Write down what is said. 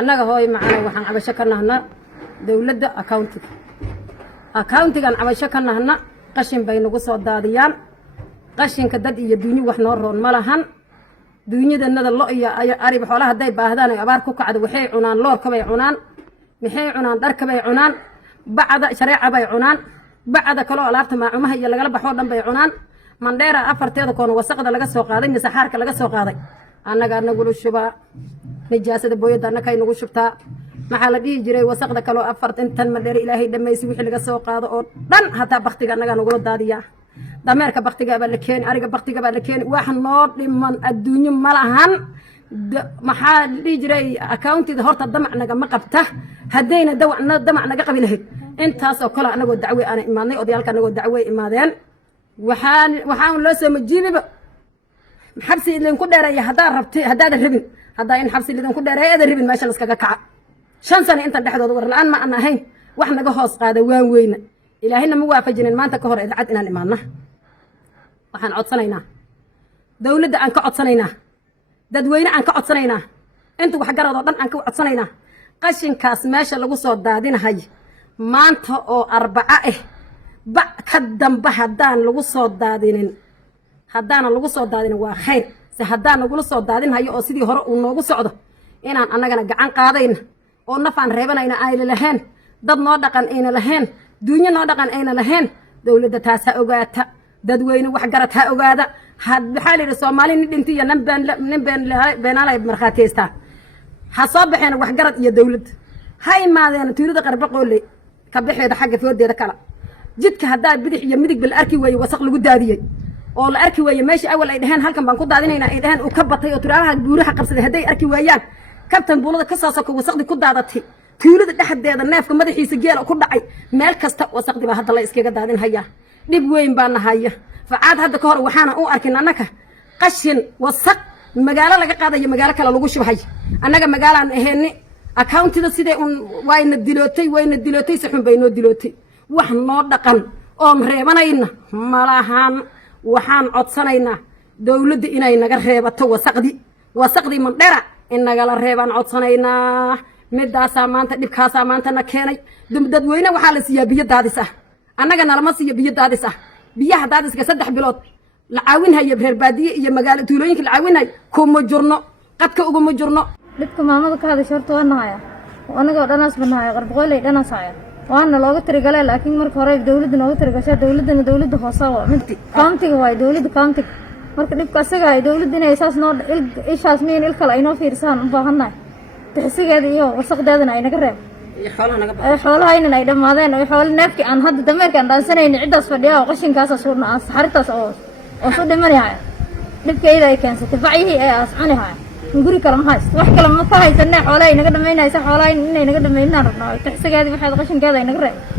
annaga hooy macana waxaan cabasho ka nahnaa dawladda accountigan cabasho ka nahna qashin bay nagu soo daadiyaan qashinka dad iyo duunyo wax noo roon ma lahan duunyadanada lo iyo arib xoolaha hadday baahdaan ay abaar ku kacdo waxay cunaan loorka bay cunaan maxay cunaan dharka bay cunaan bacda shareeca bay cunaan bacda kaloo alaabta maacumaha iyo lagala baxoo dhan bay cunaan mandheera afarteeda koon wasaqda laga soo qaaday mise xaarka laga soo qaaday annaga nagula shubaa nijaasada booyada annakay nagu shubtaa maxaa la dhihi jiray wasaqda kaloo afartan mandheera ilaahay dhammaysi wixii laga soo qaado oo dhan hataa baktiga annaga nagula daadiyaa dameerka baktiga baa la keeni ariga baktiga baa la keeni wax noo dhiman adduunyo ma lahan maxaa la dhihi jiray accountida horta damac nagama qabta haddayna damac naga qabi lahayd intaas oo kale anagoo dacwe aan imaadnay odayaalka anagoo dacwe imaadeen waxaan loo soo majiibiba xabsi idinku dheereeya haddaadan rabin haddaa in xabsi idinku dheereeya aadan rabin meesha laskaga kaca 5 sano intan dhexdooda war la'aan ma aan ahayn wax naga hoos qaada waan weyna ilaahina ma waafajinin maanta ka hor idaacad inaan imaadna waxaan codsanaynaa dawladda aan ka codsanaynaa dadweyne aan ka codsanaynaa inta wax garad oo dhan aan ka codsanaynaa qashinkaas meesha lagu soo daadinahay maanta oo arbaca bac ka damba haddaan lagu soo daadinin waa khayr se haddaan nagula soo daadinhayo oo sidii hore uu noogu socdo inaan annagana gacan qaadayna oo nafaan reebanayna ayna lahayn dad noo dhaqan ayna lahayn duunyo noo dhaqan ayna lahayn dawladda taas ha ogaata dadweyne wax garad ha ogaada waxaa la yidhi soomaali nin dhinti iyo nin beenaalay markhaatiyaystaa ha soo baxeen wax garad iyo dawlad ha imaadeen tuulada qarbaqooley ka baxeeda xagga foodeeda kala jidka haddaa bidix iyo midig bal arki weeye wasaq lagu daadiyey oo la arki weeye meesha awal ay dhaheen halkan baan ku daadinaynaa ay dhaheen uu ka batay oo turaabaha buuraha qabsaday hadday arki waayaan kabtan buulada ka soo soko wasaqdi ku daadatay tuulada dhexdeeda neefka madaxiisa geela ku dhacay meel kasta wasaqdi baa hadda la iskaga daadin hayaa dhib weyn baa nahaya facaad hadda ka hor waxaana u arkin annaka qashin wasaq magaalo laga qaadayo magaalo kale lagu shubhay annaga magaalaan aheeni accountida sidee wayna dilootay si xun bay noo dilootay wax noo dhaqan oon reebanayna malahan waxaan codsanaynaa dawladda inay naga reebato wasaqdii mandhera in nagala reebaan codsanaynaa midaasaa maanta dhibkaasaa maanta na keenay dadweyne waxaa la siiyaa biyo daadis ah annaga nalama siiyo biyo daadis ah biyaha daadiska 3 bilood la caawinhayo reer baadiye iyo magaalo tuulooyinka la caawinhayo kuma jirno qadka uguma jirno dhibka maamada ka hadashay horta waa nahaya anaga dhanaas banahay qarbaqoolay dhanaas haya waana looga tirigalay laakiin marka hore dawladda nooga tirigashay dawladda hoose waa mid countiga way dawladda countiga marka dhibka asaga ay dawladda inay saas noo ishaas meen ilkala ay noo fiirsan u baahanahay tixsigeeda iyo wasaqdeedana ay naga reeb xoolaha inay ay dhamaadeen oo xoolo neefki aan hadda dameerkan dhaansanayna cidaas fadhiya oo qashinkaas suurna saxaritaas oo soo dhimanaya dhibkeeda ay keensatay bacyihi ay ascanahay guri kale ma haysto wax kale ma ka haysanay xoolaha inaga dhameynaysa xoolaha inay naga dhameynaan rabnaa tixsigeeda waxay qashinkeeda ay naga reeb